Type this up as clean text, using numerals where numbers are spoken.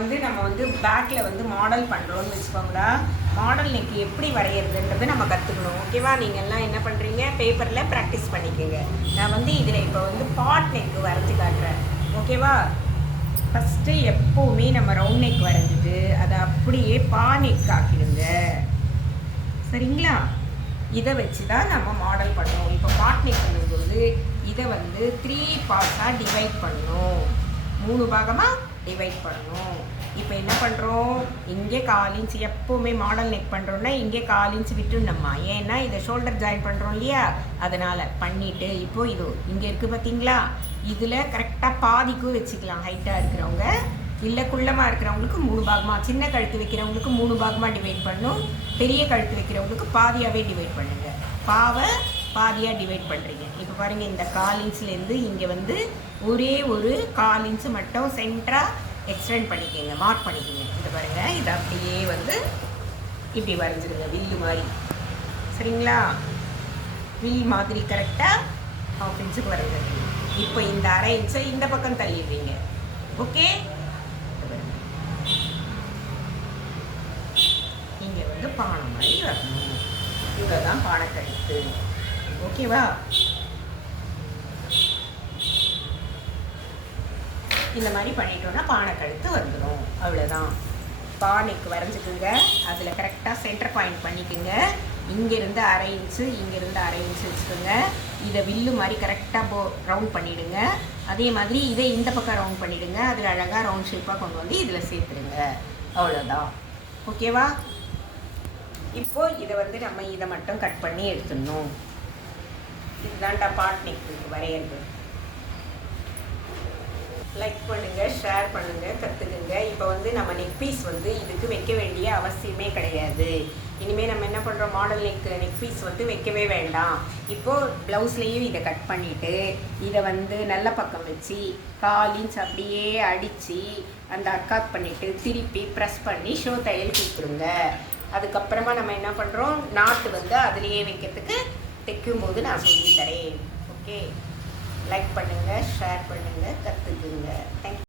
வந்து நம்ம வந்து பேக்கில் வந்து மாடல் பண்ணுறோன்னு வச்சுக்கோங்களா. மாடல் நெக் எப்படி வரைகிறதுன்றது நம்ம கற்றுக்கணும். ஓகேவா? நீங்கள் எல்லாம் என்ன பண்ணுறீங்க, பேப்பரில் ப்ராக்டிஸ் பண்ணிக்கோங்க. நான் வந்து இதில் இப்போ வந்து பாட் நெக்கு வரைஞ்சி காட்டுறேன். ஓகேவா? ஃபஸ்ட்டு எப்போவுமே நம்ம ரவுண்ட் நெக் வரைஞ்சிட்டு அதை அப்படியே பா நெக் ஆக்கிடுங்க. சரிங்களா? இதை வச்சு தான் நம்ம மாடல் பண்ணணும். இப்போ பாட் நெக் பண்ணும்போது இதை வந்து 3 பார்ட்ஸாக டிவைட் பண்ணணும். 3 பாகமாக டிவைட் பண்ணணும். இப்போ என்ன பண்ணுறோம், இங்கே 1/4 இன்ச் எப்போவுமே மாடல் நெக் பண்ணுறோன்னா இங்கே 1/4 இன்ச் விட்டுணும்மா. ஏன்னா இதை ஷோல்டர் ஜாயின் பண்ணுறோம் இல்லையா, அதனால் பண்ணிவிட்டு இப்போது இது இங்கே இருக்குது பார்த்தீங்களா, இதில் கரெக்டாக பாதிக்கும் வச்சுக்கலாம். ஹைட்டாக இருக்கிறவங்க இல்லை குள்ளமாக இருக்கிறவங்களுக்கு 3 பாகமாக, சின்ன கழுத்து வைக்கிறவங்களுக்கு 3 பாகமாக டிவைட் பண்ணும். பெரிய கழுத்து வைக்கிறவங்களுக்கு பாதியாகவே டிவைட் பண்ணுங்கள். பாவை பாதியாக டிவைட் பண்ணுறீங்க. இப்போ பாருங்கள், இந்த 1/4 இன்ச்லேருந்து இங்கே வந்து ஒரே ஒரு 1/4 இன்ச்சு மட்டும் சென்டராக எக்ஸ்டெண்ட் பண்ணிக்கோங்க, மார்க் பண்ணிக்கோங்க. இது பாருங்கள், இதை அப்படியே வந்து இப்படி வரைஞ்சிடுங்க வில்லு மாதிரி. சரிங்களா? வில் மாதிரி கரெக்டாக 1/2 இன்ச்சுக்கு வரைஞ்சிடுங்க. இப்போ இந்த 1/2 இன்ச்சை இந்த பக்கம் தள்ளிடுவீங்க. ஓகே? இங்கே வந்து பானை மாதிரி வரணும். இவ்வளோ தான் பானை கழுத்து. ஓகேவா? இந்த மாதிரி பண்ணிட்டோன்னா பானை கழுத்து வந்துடும். அவ்வளோதான். பானைக்கு வரைஞ்சிக்குங்க. அதில் கரெக்டாக சென்டர் பாயிண்ட் பண்ணிக்கோங்க. இங்கேருந்து 1/2 இன்ச்சு, இங்கேருந்து 1/2 இன்ச்சு வச்சுக்கோங்க. இதை வில்லு மாதிரி கரெக்டாக ரவுண்ட் பண்ணிவிடுங்க. அதே மாதிரி இதை இந்த பக்கம் ரவுண்ட் பண்ணிவிடுங்க. அதில் அழகாக ரவுண்ட் ஷேப்பாக கொண்டு வந்து இதில் சேர்த்துடுங்க. அவ்வளோதான். ஓகேவா? இப்போது இதை வந்து நம்ம இதை மட்டும் கட் பண்ணி எடுத்துடணும். இதுதான்டா பாட் நெக் வரையிறது. லைக் பண்ணுங்கள், ஷேர் பண்ணுங்கள், கற்றுக்குங்க. இப்போ வந்து நம்ம நெக் பீஸ் வந்து இதுக்கு வைக்க வேண்டிய அவசியமே கிடையாது. இனிமேல் நம்ம என்ன பண்ணுறோம், மாடல் நெக் பீஸ் வந்து வைக்கவே வேண்டாம். இப்போது ப்ளவுஸ்லேயும் இதை கட் பண்ணிவிட்டு இதை வந்து நல்ல பக்கம் வச்சு 1/4 இன்ச் அப்படியே அடித்து அந்த அர்க்காத் பண்ணிவிட்டு திருப்பி ப்ரெஸ் பண்ணி ஷோ தையல் கொடுத்துருங்க. அதுக்கப்புறமா நம்ம என்ன பண்ணுறோம், நாட்டு வந்து அதுலேயே வைக்கிறதுக்கு தைக்கும்போது நான் சொல்லித்தரேன். ஓகே? லைக் பண்ணுங்கள், ஷேர் பண்ணுங்கள், கற்றுக்குங்க. தேங்க்யூ.